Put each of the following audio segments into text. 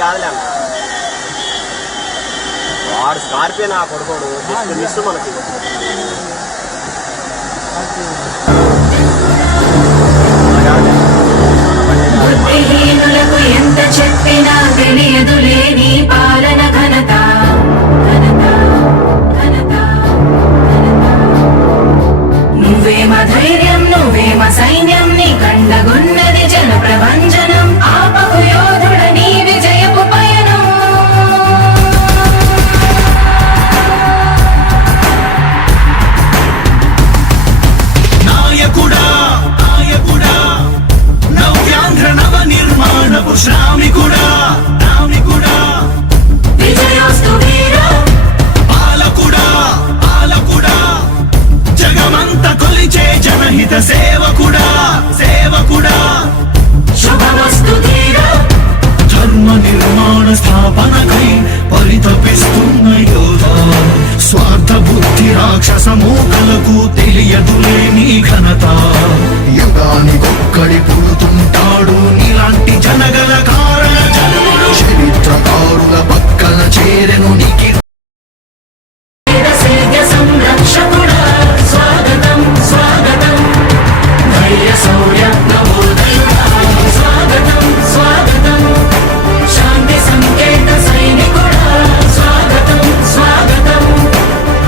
కాదులే అన్న, వాడు స్కార్పియో నా కొడుకోడు మిస్ మనకి. బుద్ధిహీనులకు ఎంత చెప్పినా తెలియదులే నీ పాలన ఘనత. నువ్వేమ ధైర్యం, నువ్వేమ సైన్యం, నీ కండగున్నది జన ప్రభంజనం. ఆపకు యోధుడ నీ విజయపు పయనం. నాయకుడా నాయకుడా, నవ్యాంధ్ర నవ నిర్మాణపు శ్రామికుడా రామికుడా, విజయోస్తు వీరా పాలకుడా పాలకుడా, జగమంత కొలిచే జనహిత సేవకుడా సేవకుడా, శుభమస్తు ధీరా ధర్మ నిర్మాణ స్థాపనకై పరితపిస్తున్న యోధా. స్వార్థ బుద్ధి రాక్షస మూకలకు తెలియదులే నీ ఘనత. యుగానికొక్కడి పుడుతుంటాడు నీలాంటి జనగల కారణ జన్ముడు. చరిత్రకారుల పక్కన చేరెను నీకి సంరక్షకుడా స్వాగతం స్వాగతం. ధైర్య శౌర్య నవోదయుడా స్వాగతం స్వాగతం. శాంతి సంకేత సైనికుడా స్వాగతం స్వాగతం.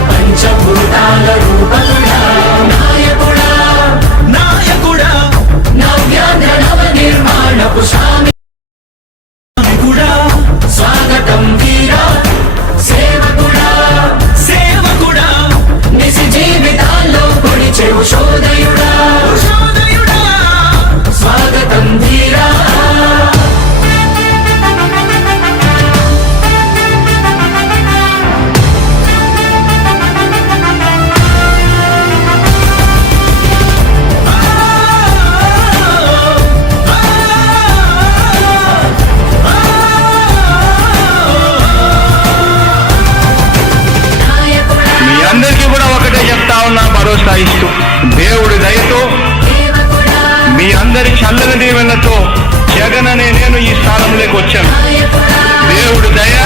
పంచభూతాల రూపకుడా నాయకుడా నాయకుడా, నవ్యాంధ్ర నవ నిర్మాణపు నాయకుడా, స్వాగతం వీరా సేవకుడా. సేవకుడా, నిజ జీవితాల్లో పొడిచే ఉషోదయుడా ఉషోదయుడా, స్వాగతం ధీరా. మీ అందరికీ కూడా ఒకటే చెప్తా ఉన్నా, భరోసా ఇస్తూ దేవుడి దయతో మీ అందరి చల్లని దీవెనతో జగన్ అనే నేను ఈ స్థానంలోకి వచ్చాను. దేవుడి దయ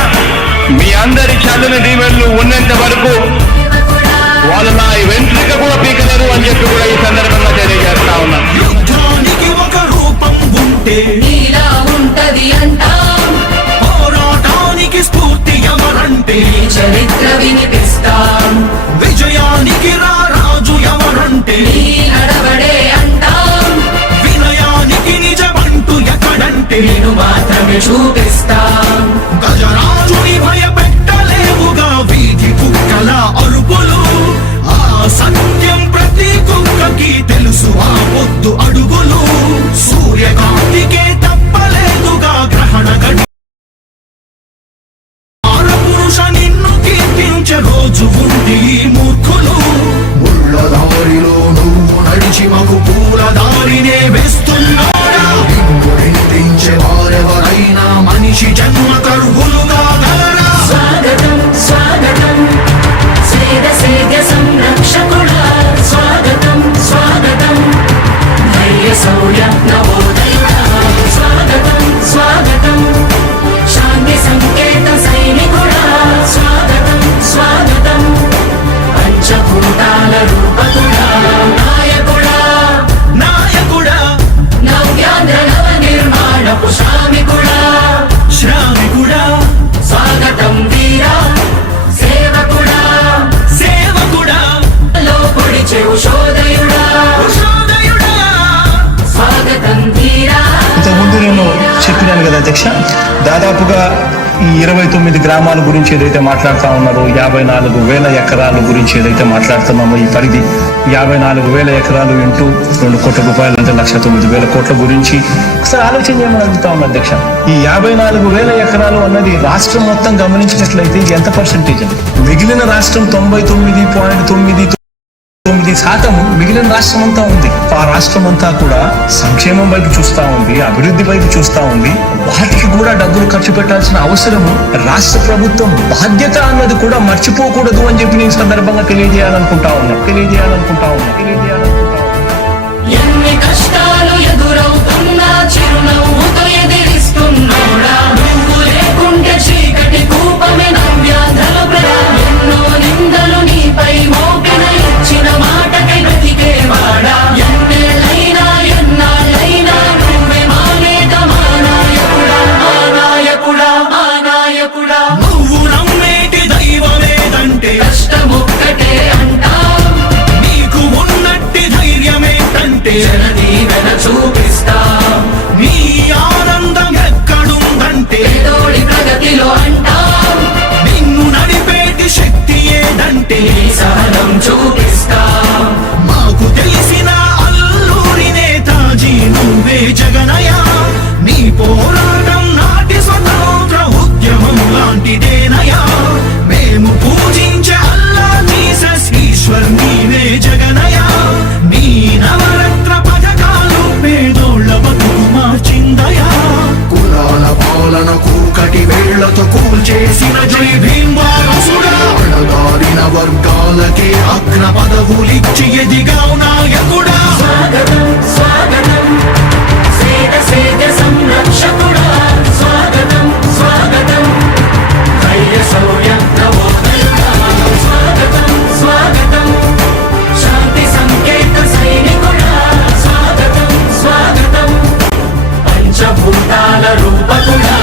మీ అందరి చల్లని దీవెనలు ఉన్నంత వరకు వాళ్ళు నా వెంట్రిక కూడా పీకలేరు అని చెప్పి కూడా ఈ సందర్భంగా తెలియజేస్తా ఉన్నాను. యుద్ధానికి ఒక రూపం ఉంటే నీలా ఉంటది అంటాం, పోరాటానికి స్ఫూర్తి ఎవరంటే నీ చరిత్ర వినిపిస్తాం. విజయానికి రారాజు ఎవరంటే నీ నడవడే అంటాం, వినయానికి నిజమంటూ ఎక్కడంటే నేను మాత్రమే చూపిస్తాం. గజరాజుని భయపెట్టలేవుగా వీధి కుక్కల అరుపులు. ఆ సత్యం ప్రతి కుక్కకి తెలుసు ఆ పొద్దు అడుగులు. సూర్యకాంతికే తప్పలేదుగా గ్రహణ గడి. పురుష నిన్ను కీర్తించే రోజు ఉంది ఈ మూర్ఖులు. ముళ్ళ దారిలో నువ్వు నడిచి మాకు పూల దారినే వేస్తున్నాడా. నిన్ను నిందించే వారెవరైనా మనిషి జన్మ కర్హులుగా గలరా. స్వాగతం స్వాగతం. సేద సేద్య సంరక్షకుడా స్వాగతం స్వాగతం. ధైర్య శౌర్య నవోదయుడా స్వాగతం స్వాగతం. శాంతి సంకేత సైనికుడా స్వాగతం స్వాగతం. పంచభూతాల రూపకుడా నాయకుడా నాయకుడా, నవ్యాంధ్ర నవ నిర్మాణపు శ్రామికుడా శ్రామికుడా, స్వాగతం వీరా సేవకుడా. సేవకుడా, లో పొడిచే ఉషోదయుడా ఉషోదయుడా, స్వాగతం ధీరా. ఇంతకుముందు నేను చెప్పినాను కదా అధ్యక్ష, దాదాపుగా ఈ 29 గ్రామాల గురించి ఏదైతే మాట్లాడుతూ ఉన్నారో, 54,000 ఎకరాల గురించి ఏదైతే మాట్లాడుతున్నామో, ఈ పరిధి 54,000 ఎకరాలు ఇంటూ 2 కోట్ల రూపాయలు అంటే 1,09,000 కోట్ల గురించి ఒకసారి ఆలోచన చేయమని అడుగుతా ఉన్నా అధ్యక్ష. ఈ 54,000 ఎకరాలు అన్నది రాష్ట్రం మొత్తం గమనించినట్లయితే ఇది ఎంత పర్సెంటేజ్ అండి? మిగిలిన రాష్ట్రం 99.99% మిగిలిన రాష్ట్రం అంతా ఉంది. ఆ రాష్ట్రం అంతా కూడా సంక్షేమం వైపు చూస్తా ఉంది, అభివృద్ధి వైపు చూస్తా ఉంది. వాటికి కూడా డబ్బులు ఖర్చు పెట్టాల్సిన అవసరము రాష్ట్ర ప్రభుత్వం బాధ్యత అన్నది కూడా మర్చిపోకూడదు అని చెప్పి నేను సందర్భంగా తెలియజేయాలనుకుంటా ఉన్నా. ఎన్ని కష్టాలు ఎదురవుతున్నా చిరునవ్వుతో ఎదిరిస్తున్నాడా. నువ్వు ఎదిగావు నాయకుడా స్వాగతం స్వాగతం సేద సేద సంరక్షకుడా స్వాగతం స్వాగతం ధైర్య శౌర్య నవోదయుడా స్వాగతం స్వాగతం శాంతి సంకేత సైనికుడా స్వాగతం స్వాగతం పంచభూతాల రూపకుడా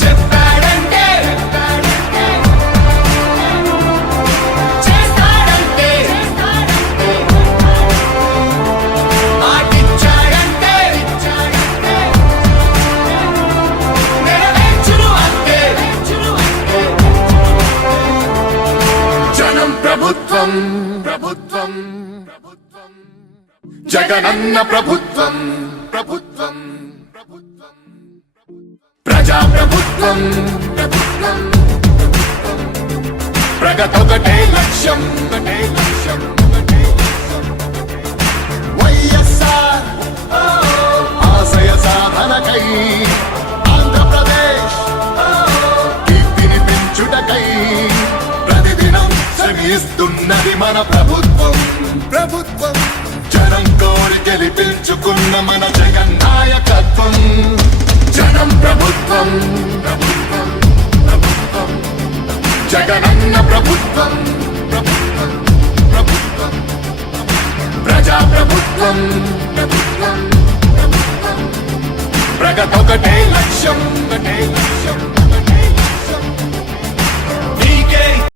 చెప్పాడంటే చేస్తాడంటే మాటిచ్చాడంటే నెరవేర్చును అంతే జనం ప్రభుత్వం ప్రభుత్వం ప్రభుత్వం జగనన్న ప్రభుత్వం ప్రభుత్వం ప్రభుత్వం ప్రజా ప్రభుత్వం ప్రభుత్వం ప్రగతొకటే లక్ష్యం ఒకటే లక్ష్యం ఒకటే లక్ష్యం వైఎస్ఆర్ ఆశయ సాధనకై ఆంధ్రప్రదేశ్ కీర్తిని పెంచుటకై ప్రతిదినం శ్రమిస్తున్నది మన ప్రభుత్వం ప్రభుత్వం జనం కోరి గెలిపించుకున్న మన జగన్ నాయకత్వం జనం ప్రభుత్వం ప్రభుత్వం ప్రభుత్వం జగనన్న ప్రభుత్వం ప్రభుత్వం ప్రభుత్వం ప్రజా ప్రభుత్వం ప్రభుత్వం ప్రభుత్వం ప్రగతొకటే లక్ష్యం